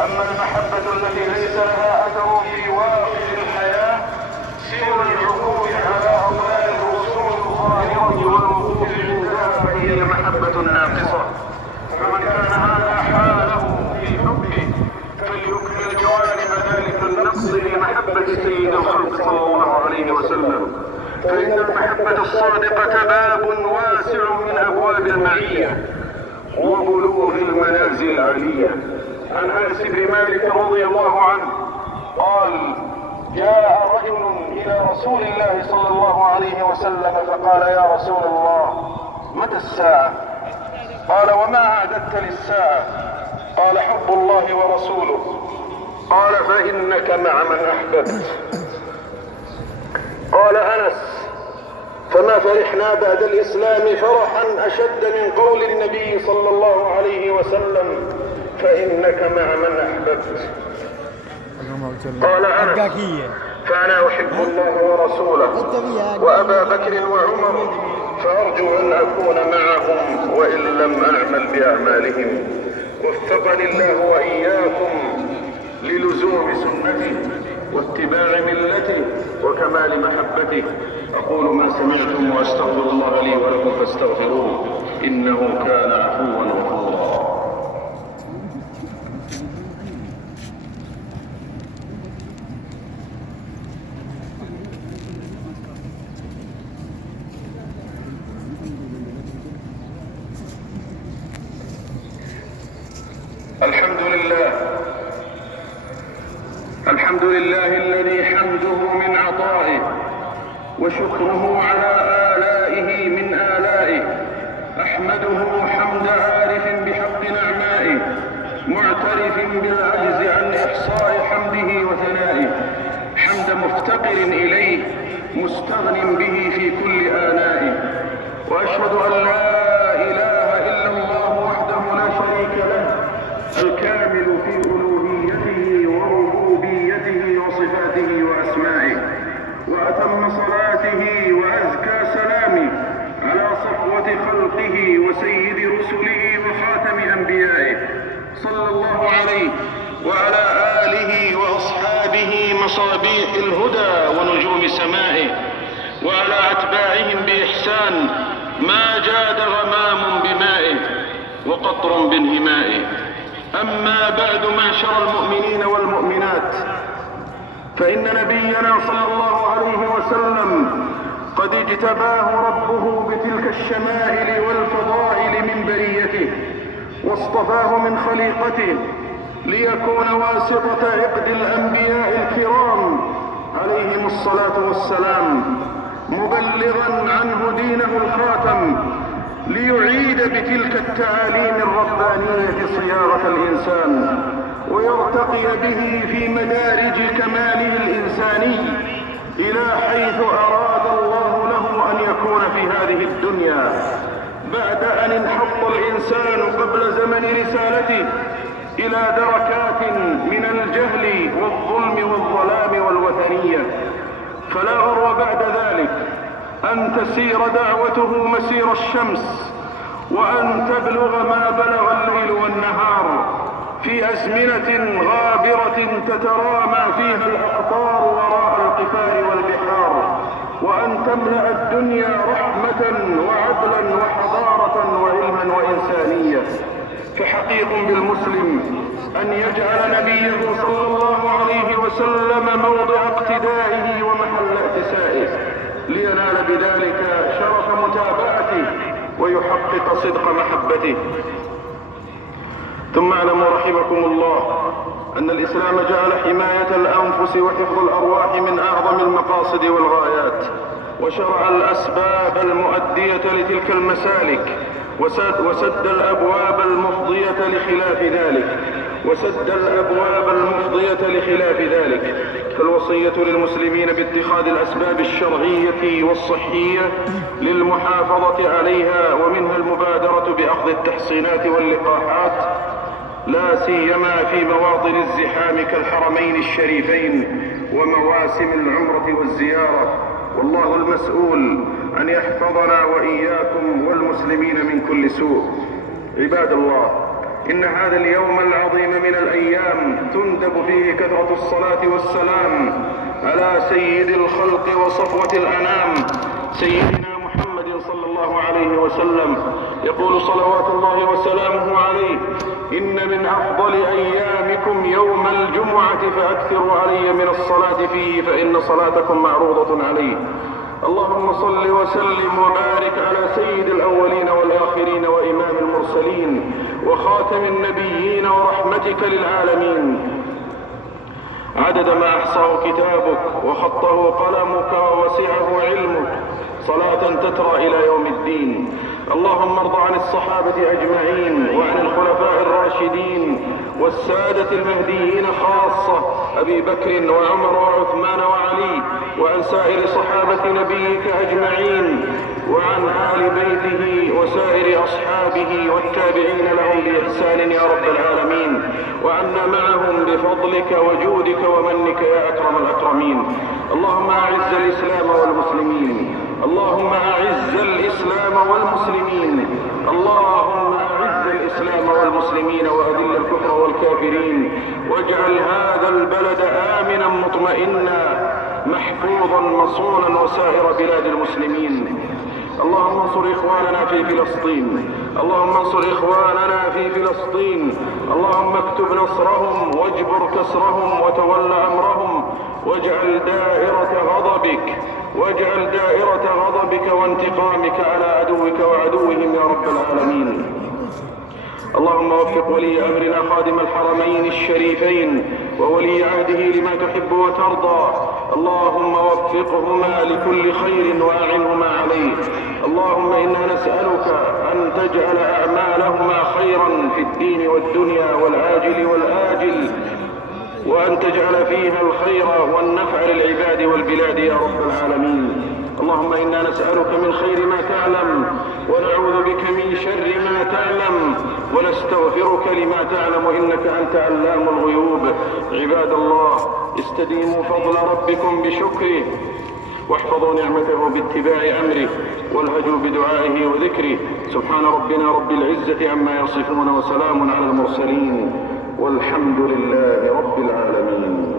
أما المحبة التي ليس لها أثر في واقع الحياة سوى العقول على أضرار الرسوم الظاهرة والوقوف عندها فهي محبة ناقصة. فمن كان هذا حاله في حبه فليكمل جوانب ذلك النقص لمحبة سيد الخلق صلى الله عليه وسلم. فإن المحبة الصادقة باب واسع من أبواب المعية وبلوغ المنازل العالية. عن انس بن مالك رضي الله عنه قال: جاء رجل الى رسول الله صلى الله عليه وسلم فقال: يا رسول الله متى الساعة؟ قال: وما اعددت للساعة؟ قال: حب الله ورسوله. قال: فانك مع من احببت. قال انس: فما فرحنا بعد الاسلام فرحا اشد من قول النبي صلى الله عليه وسلم: فإنك مع من أحببت. قال أنس: فأنا أحب الله ورسوله وأبا بكر وعمر فأرجو أن أكون معهم وإن لم أعمل بأعمالهم. وفقني الله وإياكم للزوم سنته واتباع ملته وكمال محبته. أقول ما سمعتم وأستغفر الله لي ولكم فاستغفروه إنه كان عفوا غفورا. الحمد لله الذي حمده من عطائه وشكره على آلائه من آلائه. أحمده حمد عارف بحق نعمائه معترف بالعجز عن إحصاء حمده وثنائه. حمد مفتقر إليه مستغن به في كل آنائه. وأشهد أن لا إله إلا الله وحده لا شريك له الكامل في ألوهيته وربوبيته وصفاته وأسمائه. وأتم صلاته وأزكى سلامه على صفوة خلقه وسيد رسله وخاتم أنبيائه صلى الله عليه وعلى آله وأصحابه مصابيح الهدى ونجوم سمائه وعلى أتباعهم بإحسان ما جاد غمام بمائه وقطر بانهمائه. أما بعد معشر المؤمنين والمؤمنات، فإن نبينا صلى الله عليه وسلم قد اجتباه ربه بتلك الشمائل والفضائل من بريته واصطفاه من خليقته ليكون واسطة عقد الأنبياء الكرام عليهم الصلاة والسلام، مبلغا عنه دينه الخاتم ليعيد بتلك التعاليم الربانية صياغة الإنسان ويرتقي به في مدارج كماله الإنساني إلى حيث أراد الله له أن يكون في هذه الدنيا بعد أن انحط الإنسان قبل زمن رسالته إلى دركات من الجهل والظلم والظلام والوثنية. فلا غرو بعد ذلك أن تسير دعوته مسير الشمس وأن تبلغ ما بلغ الليل والنهار في أزمنة غابرة تترامى فيها الأقطار وراء القفار والبحار، وأن تملأ الدنيا رحمة وعدلا وحضارة وعلما وإنسانية. فحقيق بالمسلم أن يجعل نبيه صلى الله عليه وسلم موضع اقتدائه ومحل اعتسائه لينال بذلك شرف متابعته ويحقق صدق محبته. ثم اعلموا رحمكم الله أن الإسلام جعل حماية الأنفس وحفظ الأرواح من أعظم المقاصد والغايات، وشرع الأسباب المؤدية لتلك المسالك، وسد الأبواب المفضية لخلاف ذلك فالوصية للمسلمين باتخاذ الأسباب الشرعية والصحية للمحافظة عليها، ومنها المبادرة بأخذ التحصينات واللقاحات، لا سيما في مواطن الزحام كالحرمين الشريفين ومواسم العمرة والزيارة. والله المسؤول أن يحفظنا وإياكم والمسلمين من كل سوء. عباد الله، إن هذا اليوم العظيم من الأيام تندب فيه كثرة الصلاة والسلام على سيد الخلق وصفوة الأنام سيدنا محمد صلى الله عليه وسلم. يقول صلوات الله وسلامه عليه: إن من أفضل أيامكم يوم الجمعة فأكثروا علي من الصلاة فيه فإن صلاتكم معروضة عليه. اللهم صل وسلم وبارك على سيد الأولين والآخرين وإمام المرسلين وخاتم النبيين ورحمتك للعالمين، عدد ما أحصاه كتابك وخطه قلمك ووسعه علمك، صلاة تترى إلى يوم الدين. اللهم ارض عن الصحابة أجمعين وعن الخلفاء الراشدين والسادة المهديين خاصة أبي بكر وعمر وعثمان وعلي، وعن سائر صحابة نبيك أجمعين، وعن آل بيته وسائر أصحابه والتابعين لهم بإحسان يا رب العالمين، وعنا معهم بفضلك وجودك ومنك يا أكرم الأكرمين. اللهم أعز الإسلام والمسلمين، اللهم أعز الإسلام والمسلمين، اللهم أعز الإسلام والمسلمين وأذل الكفر والكافرين، واجعل هذا البلد آمنا مطمئنا محفوظا مصونا وسائر بلاد المسلمين. اللهم انصر إخواننا في فلسطين، اللهم انصر إخواننا في فلسطين، اللهم اكتب نصرهم واجبر كسرهم وتول أمرهم، واجعل دائرة غضبك وانتقامك على عدوك وعدوهم يا رب العالمين. اللهم وفق ولي أمرنا خادم الحرمين الشريفين وولي عهده لما تحب وترضى، اللهم وفقهما لكل خير وأعنهما عليه. اللهم إنا نسألك أن تجعل أعمالهما خيرا في الدين والدنيا والعاجل والآجل، وأن تجعل فيها الخير والنفع للعباد والبلاد يا رب العالمين. اللهم إنا نسألك من خير ما تعلم ونعوذ بك من شر ما تعلم ونستغفرك لما تعلم إنك أنت علام الغيوب. عباد الله، استديموا فضل ربكم بشكره، واحفظوا نعمته باتباع أمره، والهجوا بدعائه وذكره. سبحان ربنا رب العزة عما يصفون وسلام على المرسلين والحمد لله رب العالمين.